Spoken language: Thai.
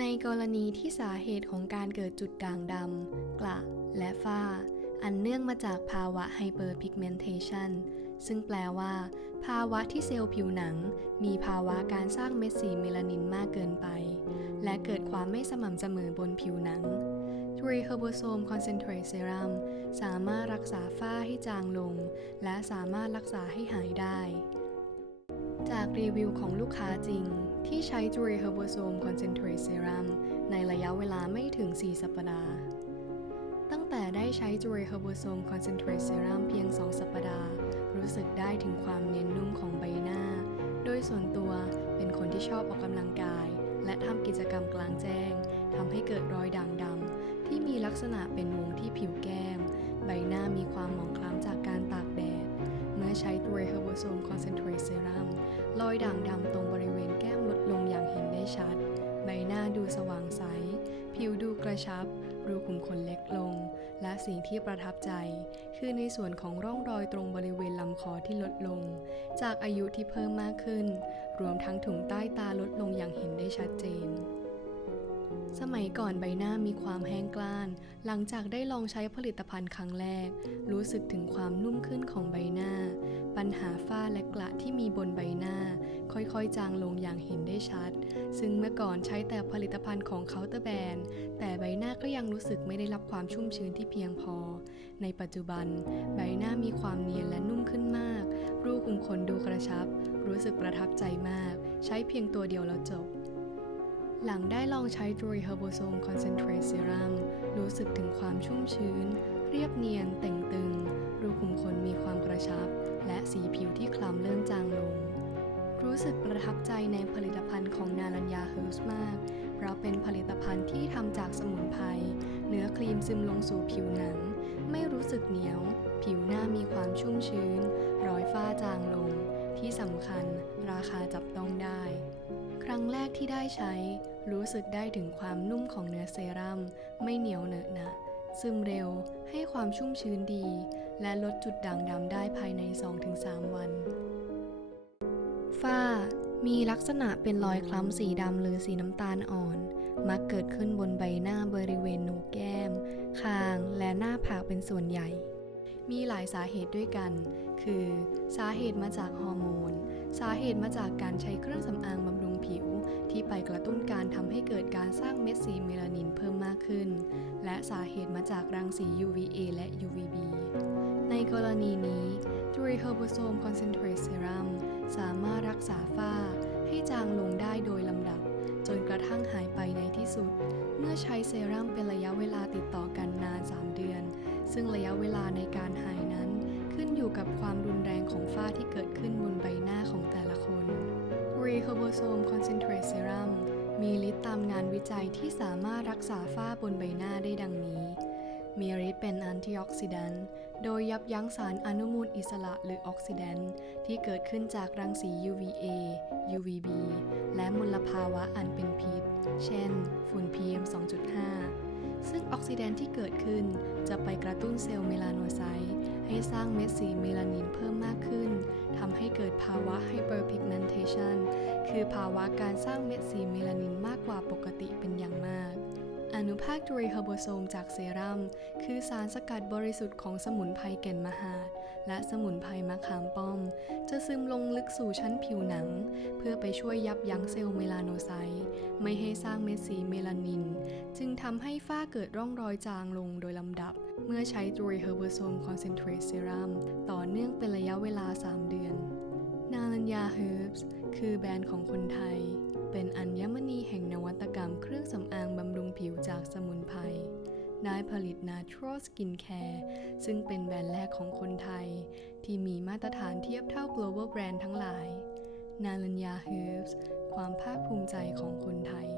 ในกรณีที่สาเหตุของการเกิดจุดด่างดำ กระ และฝ้า อันเนื่องมาจากภาวะไฮเปอร์พิกเมนเทชันซึ่งแปลว่า ภาวะที่เซลล์ผิวหนัง มีภาวะการสร้างเม็ดสีเมลานินมากเกินไป และเกิดความไม่สม่ำเสมอบนผิวหนังทรีเฮอร์โบโซมคอนเซนเทรตเซรัมสามารถรักษาฝ้าให้จางลง และสามารถรักษาให้หายได้ จากรีวิวของลูกค้าจริง ที่ใช้ j u r i h e r b o s o m e Concentrate Serum ในระยะเวลาไม่ถึง 4 สัปดาห์ ตั้งแต่ได้ใช้ j u r i h e r b o s o m e Concentrate Serum เพียง 2 สัปดาห์ รู้สึกได้ถึงความเนียนนุ่มของใบหน้า โดยส่วนตัวเป็นคนที่ชอบออกกำลังกาย และทำกิจกรรมกลางแจ้งทำให้เกิดรอยด่างดำที่มีลักษณะเป็นวงที่ผิวแก้ม ใบหน้ามีความหมองคล้ำจากการตากแดด เมื่อใช้ t r e h e r b o s o m e Concentrate Serum รอยด่างดำตรงบริเวณ หน้าดูสว่างใส ผิวดูกระชับ รูขุมขนเล็กลง และสิ่งที่ประทับใจ คือในส่วนของร่องรอยตรงบริเวณลำคอที่ลดลง จากอายุที่เพิ่มมากขึ้น รวมทั้งถุงใต้ตาลดลงอย่างเห็นได้ชัดเจนสมัยก่อนใบหน้ามีความแห้งกล้าน หลังจากได้ลองใช้ผลิตภัณฑ์ครั้งแรก รู้สึกถึงความนุ่มขึ้นของใบหน้า ปัญหาฝ้าและกระที่มีบนใบหน้า ค่อยๆ จางลงอย่างเห็นได้ชัด ซึ่งเมื่อก่อนใช้แต่ผลิตภัณฑ์ของเคาน์เตอร์แบรนด์แต่ใบหน้าก็ยังรู้สึกไม่ได้รับความชุ่มชื้นที่เพียงพอ ในปัจจุบัน ใบหน้ามีความเนียนและนุ่มขึ้นมาก รูขุมขนดูกระชับ รู้สึกประทับใจมาก ใช้เพียงตัวเดียวแล้วจบหลังได้ลองใช้ d r i h e r b o s o m e Concentrate Serum รู้สึกถึงความชุ่มชื้น เรียบเนียนแต่งตึง รูขุมขนมีความกระชับ และสีผิวที่คล้ำเริ่มจางลง รู้สึกประทับใจในผลิตภัณฑ์ของนารัญญาเฮิร์สมาก เพราะเป็นผลิตภัณฑ์ที่ทำจากสมุนไพร เนื้อครีมซึมลงสู่ผิวหนัง ไม่รู้สึกเหนียว ผิวหน้ามีความชุ่มชื้น รอยฝ้าจางลง ที่สำคัญ ราคาจับต้องได้ ครั้งแรกที่ได้ใช้ รู้สึกได้ถึงความนุ่มของเนื้อเซรั่ม ไม่เหนียวเหนอะหนะซึมเร็ว ให้ความชุ่มชื้นดี และลดจุดด่างดำได้ภายใน 2-3 วัน ฝ้า มีลักษณะเป็นรอยคล้ำสีดำหรือสีน้ำตาลอ่อน มักเกิดขึ้นบนใบหน้าบริเวณโหนกแก้ม คาง และหน้าผากเป็นส่วนใหญ่ มีหลายสาเหตุด้วยกัน คือ สาเหตุมาจากฮอร์โมน สาเหตุมาจากการใช้เครื่องสำอางบำรุงผิวที่ไปกระตุ้นการทำให้เกิดการสร้างเม็ดสีเมลานินเพิ่มมากขึ้น และสาเหตุมาจากรังสี UVA และ UVB ในกรณีนี้ d r i h e r b o s o m e Concentrate Serum สามารถรักษาฝ้าให้จางลงได้โดยลำดับ จนกระทั่งหายไปในที่สุด เมื่อใช้เซรั่มเป็นระยะเวลาติดต่อกันนาน 3 เดือน ซึ่งระยะเวลาในการหายนั้น ขึ้นอยู่กับความรุนแรงของฝ้าที่เกิดขึ้นบนใบหน้าของแต่ละคน r e h e r b o s o m e Concentrate Serum มีฤทธิ์ตามงานวิจัยที่สามารถรักษาฝ้าบนใบหน้าได้ดังนี้ มีฤทธิ์เป็นแอนตี้ออกซิแดนต์ โดยยับยั้งสารอนุมูลอิสระหรือออกซิแดนต์ที่เกิดขึ้นจากรังสี UVA UVB และมลภาวะอันเป็นพิษ เช่น ฝุ่น PM 2.5 ซึ่งออกซิแดนต์ที่เกิดขึ้นจะไปกระตุ้นเซลล์เมลาโนไซต์ให้สร้างเม็ดสีเมลานินเพิ่มมากขึ้น ทำให้เกิดภาวะ hyperpigmentation คือภาวะการสร้างเม็ดสีเมลานินมากกว่าปกติเป็นอย่างมาก อนุภาคจุริฮอร์โบโซมจากเซรั่มคือสารสกัดบริสุทธิ์ของสมุนไพรแก่นมหาด และสมุนไพรมะขามป้อม จะซึมลงลึกสู่ชั้นผิวหนัง เพื่อไปช่วยยับยั้งเซลล์เมลาโนไซต์ไม่ให้สร้างเม็ดสีเมลานิน จึงทำให้ฝ้าเกิดร่องรอยจางลงโดยลำดับ เมื่อใช้จุริฮอร์โบโซมคอนเซนเทรตเซรั่มต่อเนื่องเป็นระยะ ญาเฮิร์บส์คือแบรนด์ของคนไทย เป็นอัญมณีแห่งนวัตกรรมเครื่องสำอางบำรุงผิวจากสมุนไพร ได้ผลิต Natural Skin Care ซึ่งเป็นแบรนด์แรกของคนไทย ที่มีมาตรฐานเทียบเท่า global brand ทั้งหลาย นารัญญา Herbs ความภาคภูมิใจของคนไทย